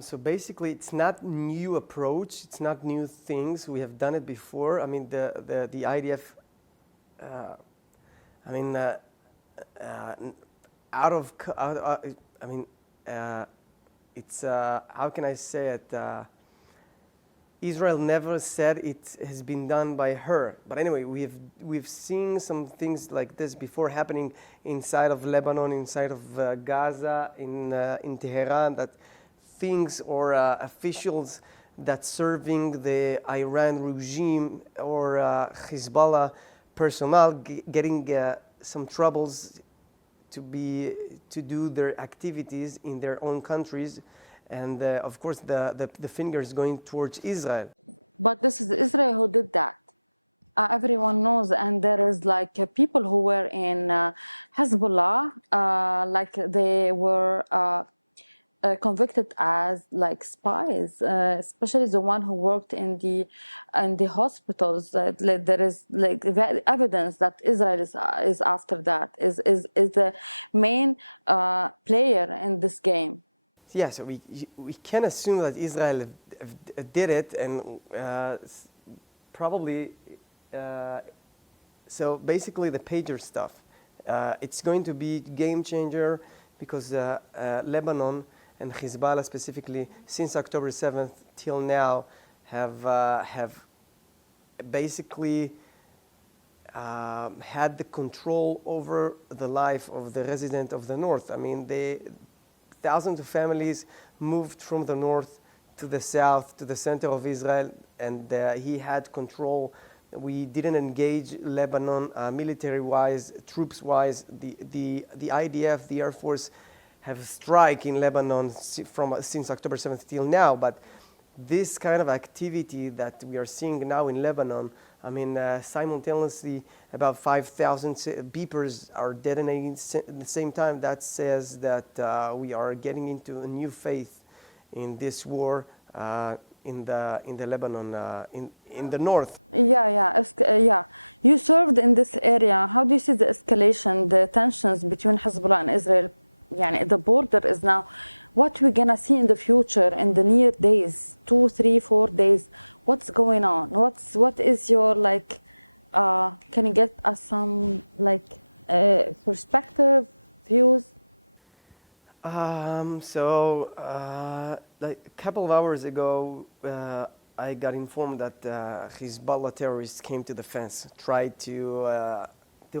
So basically, it's not new approach. It's not new things. We have done it before. I mean, the IDF. Uh, I mean, uh, out of. I mean, uh, it's how can I say it? Israel never said it has been done by her. But anyway, we've seen some things like this before happening inside of Lebanon, inside of Gaza, in Tehran. That things or officials that serving the Iran regime or Hezbollah personnel getting some troubles to do their activities in their own countries, and of course the finger is going towards Israel. Yeah, so we can assume that Israel did it, and probably uh, so basically the pager stuff. It's going to be game changer because Lebanon and Hezbollah specifically, since October 7th till now, have basically had the control over the life of the resident of the north. I mean, thousands of families moved from the north to the south, to the center of Israel, and he had control. We didn't engage Lebanon military-wise, troops-wise. The IDF, the Air Force, have strike in Lebanon since October 7th till now, but this kind of activity that we are seeing now in Lebanon, I mean, simultaneously about 5,000 beepers are detonating at the same time. That says that we are getting into a new phase in this war in the Lebanon, in the north. Like a couple of hours ago, I got informed that Hezbollah terrorists came to the fence, tried to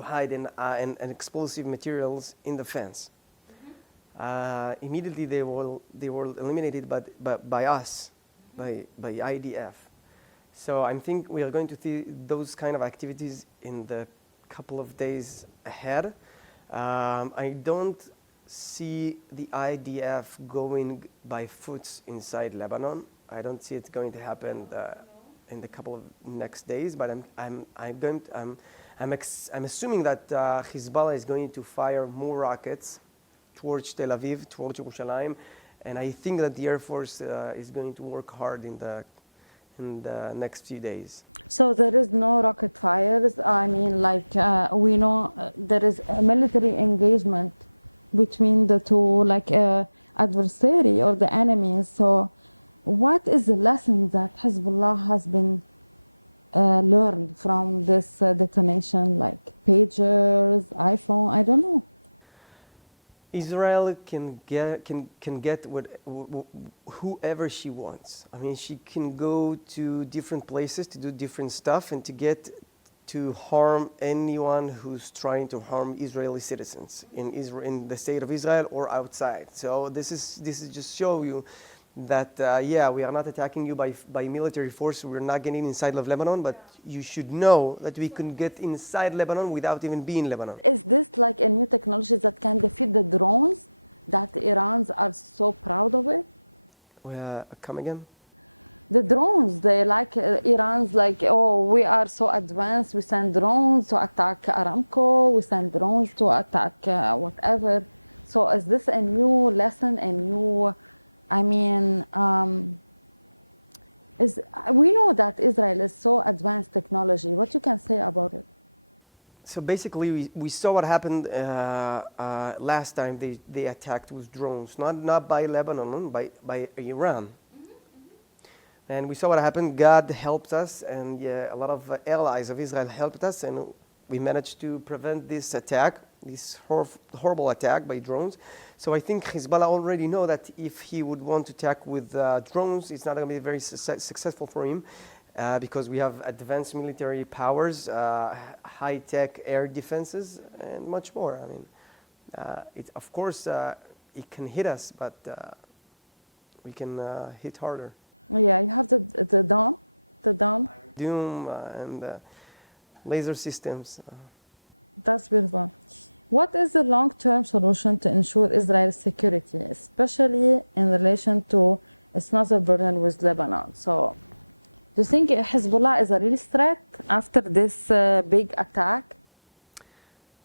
hide an explosive materials in the fence. Immediately, they were eliminated, but by us, by IDF. So I think we are going to see those kind of activities in the couple of days ahead. I don't see the IDF going by foot inside Lebanon. I don't see it going to happen in the couple of next days. But I'm assuming that Hezbollah is going to fire more rockets towards Tel Aviv, towards Jerusalem, and I think that the Air Force is going to work hard in the next few days. Israel can get whoever she wants. I mean, she can go to different places to do different stuff and to harm anyone who's trying to harm Israeli citizens in Israel, in the state of Israel or outside. So this is just show you that, yeah, we are not attacking you by military force. We're not getting inside of Lebanon, but you should know that we can get inside Lebanon without even being in Lebanon. Come again? So basically, we saw what happened last time they attacked with drones, not by Lebanon, by Iran. And we saw what happened. God helped us, and yeah, a lot of allies of Israel helped us, and we managed to prevent this attack, this horrible attack by drones. So I think Hezbollah already know that if he would want to attack with drones, it's not going to be very successful for him. Because we have advanced military powers, high-tech air defenses, and much more. I mean, of course, it can hit us, but we can hit harder. Doom and laser systems.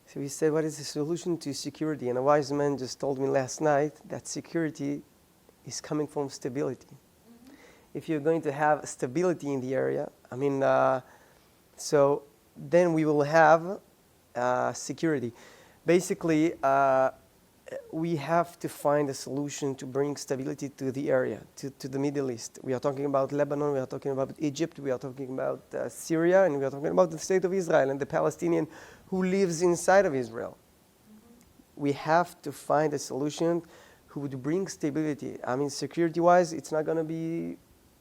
So he said, what is the solution to security? And a wise man just told me last night that security is coming from stability. If you're going to have stability in the area, I mean, so then we will have security. Basically, we have to find a solution to bring stability to the area, to the Middle East. We are talking about Lebanon, we are talking about Egypt, we are talking about Syria, and we are talking about the state of Israel and the Palestinian who lives inside of Israel. We have to find a solution who would bring stability. I mean, security-wise, it's not going to be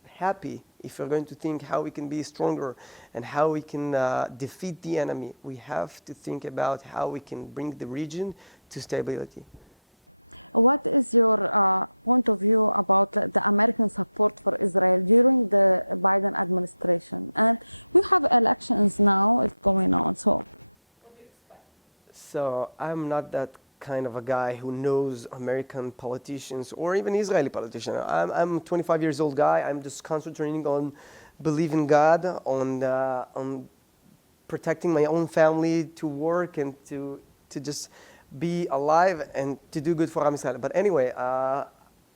happy if we're going to think how we can be stronger and how we can defeat the enemy. We have to think about how we can bring the region to stability. So I'm not that kind of a guy who knows American politicians or even Israeli politicians. I'm a 25 years old guy. I'm just concentrating on believing God, on protecting my own family, to work and to just be alive and to do good for Am Israel. But anyway,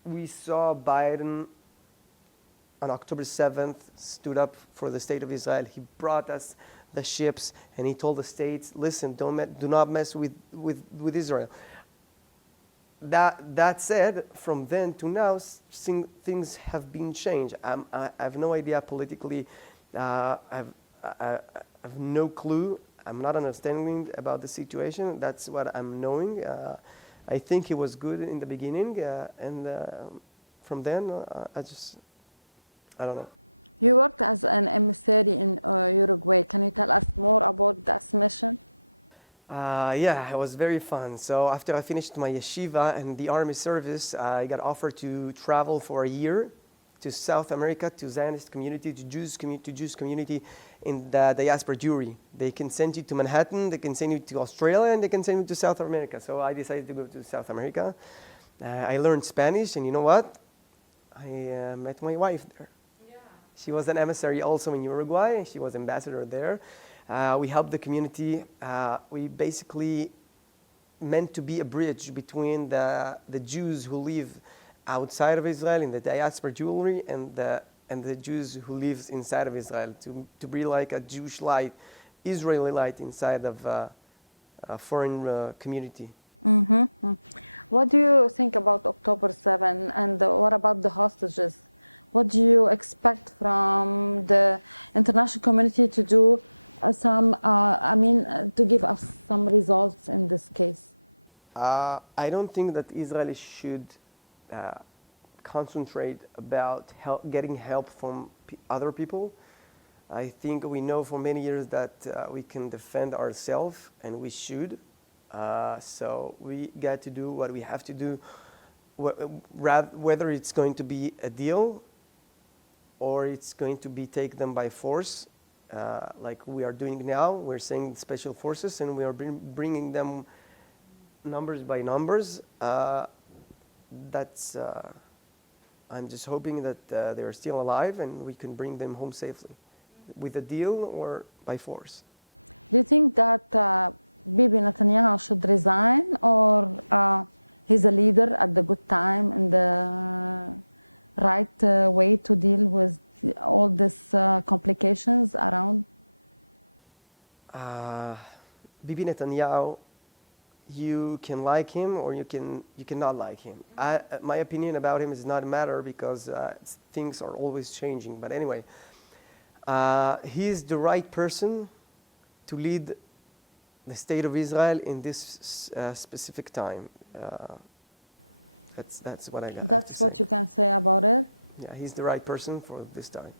we saw Biden on October 7th stood up for the state of Israel. He brought us the ships and he told the states, listen, do not mess with Israel. That said, from then to now, things have been changed. I have no idea politically. I have no clue. I'm not understanding about the situation. That's what I'm knowing. I think it was good in the beginning, and from then, I don't know. Yeah, it was very fun. So after I finished my yeshiva and the army service, I got offered to travel for a year to South America, to Zionist community, to Jewish community in the diaspora Jewry. They can send you to Manhattan, they can send you to Australia, and they can send you to South America. So I decided to go to South America. I learned Spanish, and you know what? I met my wife there. Yeah. She was an emissary also in Uruguay. She was ambassador there. We helped the community. We basically meant to be a bridge between the Jews who live outside of Israel in the diaspora Jewry and the Jews who live inside of Israel, to be like a Jewish light, Israeli light inside of a foreign community. Mm-hmm. What do you think about October 7th? I don't think that Israel should uh, concentrate about getting help from other people. I think we know for many years that we can defend ourselves, and we should. So we got to do what we have to do whether it's going to be a deal or it's going to be take them by force, like we are doing now. We're saying special forces, and we are bringing them numbers by numbers. That's. I'm just hoping that they are still alive and we can bring them home safely, with a deal or by force. Do you think that right way to do this kind of complication? Bibi Netanyahu, you can like him or you cannot like him. My opinion about him is not a matter because things are always changing. But anyway, he's the right person to lead the state of Israel in this specific time. That's what I have to say. Yeah, he's the right person for this time.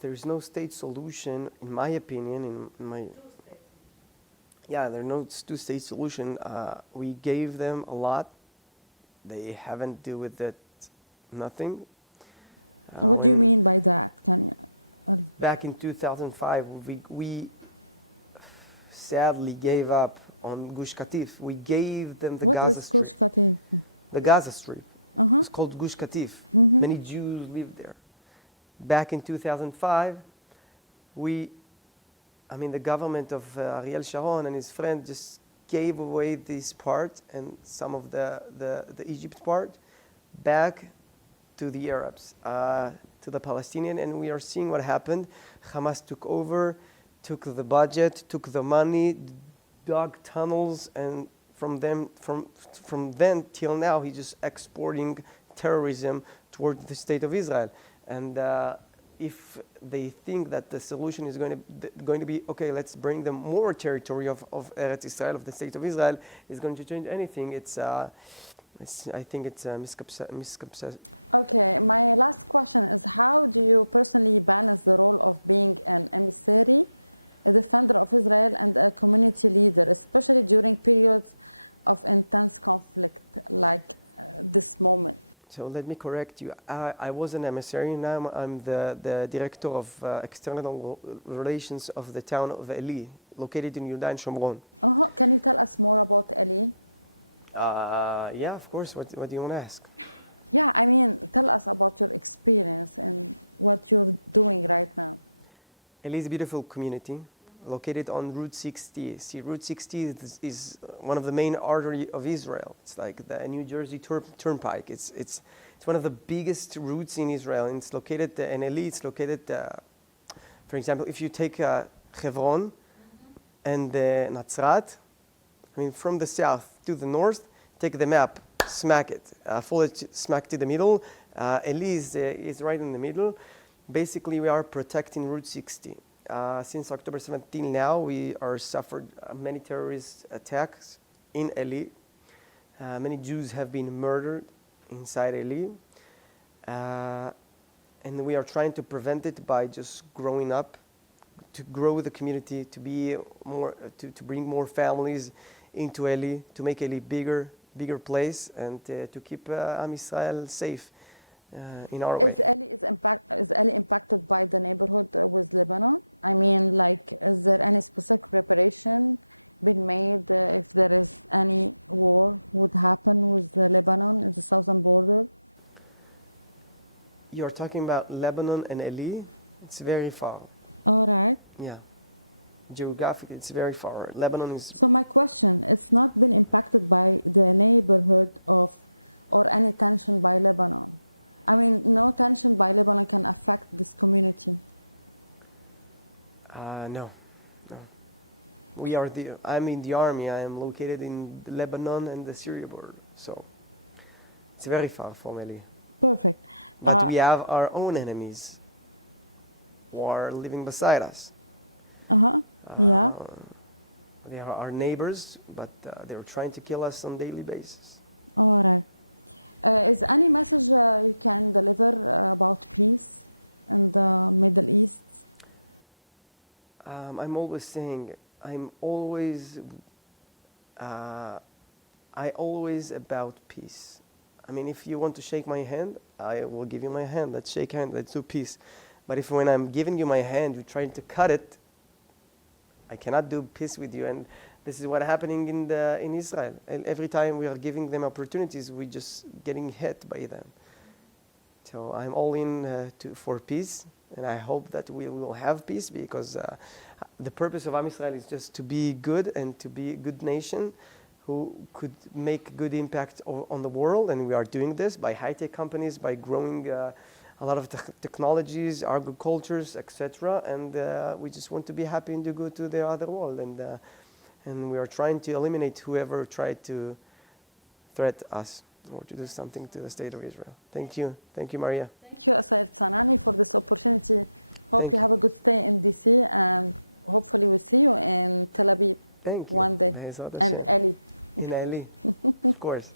There's no state solution, in my opinion. There's no two-state solution. We gave them a lot. They haven't dealt with it. Nothing. When back in 2005, we sadly gave up on Gush Katif. We gave them the Gaza Strip. The Gaza Strip. It's called Gush Katif. Many Jews lived there. Back in 2005, the government of Ariel Sharon and his friend just gave away this part and some of the Egypt part back to the Arabs, to the Palestinian, and we are seeing what happened. Hamas took over, took the budget, took the money, dug tunnels, and from then till now, he's just exporting terrorism toward the state of Israel. And if they think that the solution is going to be, okay, let's bring them more territory of Eretz Israel, of the state of Israel, is going to change anything, I think it's a misconception. So let me correct you. I was an emissary. Now I'm the director of external relations of the town of Eli, located in Yehuda and Shomron. Yeah, of course. What do you want to ask? Eli is a beautiful community located on Route 60. See, Route 60 is one of the main artery of Israel. It's like the New Jersey Turnpike. It's one of the biggest routes in Israel. And it's located in Eli. It's located, for example, if you take Hebron and Nazrat, from the south to the north, take the map, smack it, fold it smack to the middle. Eli is right in the middle. Basically, we are protecting Route 60. Since October 17 now, we are suffered many terrorist attacks in Eli. Many Jews have been murdered inside Eli. And we are trying to prevent it by just growing up, to grow the community, to be more, to bring more families into Eli, to make Eli bigger place, and to keep Am Yisrael safe in our way. You're talking about Lebanon and Eli? It's very far. Yeah. Geographically, it's very far. Lebanon is... No. I'm in the army. I am located in Lebanon and the Syria border. So it's very far from Eli. But we have our own enemies who are living beside us. Uh, they are our neighbors, but they're trying to kill us on a daily basis. I'm always saying, I'm always, uh, I always about peace. I mean, if you want to shake my hand, I will give you my hand. Let's shake hands. Let's do peace. But if when I'm giving you my hand, you're trying to cut it, I cannot do peace with you. And this is what happening in Israel. And every time we are giving them opportunities, we're just getting hit by them. So I'm all in for peace, and I hope that we will have peace because the purpose of Am Israel is just to be good and to be a good nation who could make good impact on the world, and we are doing this by high-tech companies, by growing a lot of technologies, agricultures, etc. And we just want to be happy and do good to the other world, and we are trying to eliminate whoever tried to threat us or to do something to the state of Israel. Thank you, Maria. Thank you. Thank you. Be'ezrat Hashem. In Ali, of course.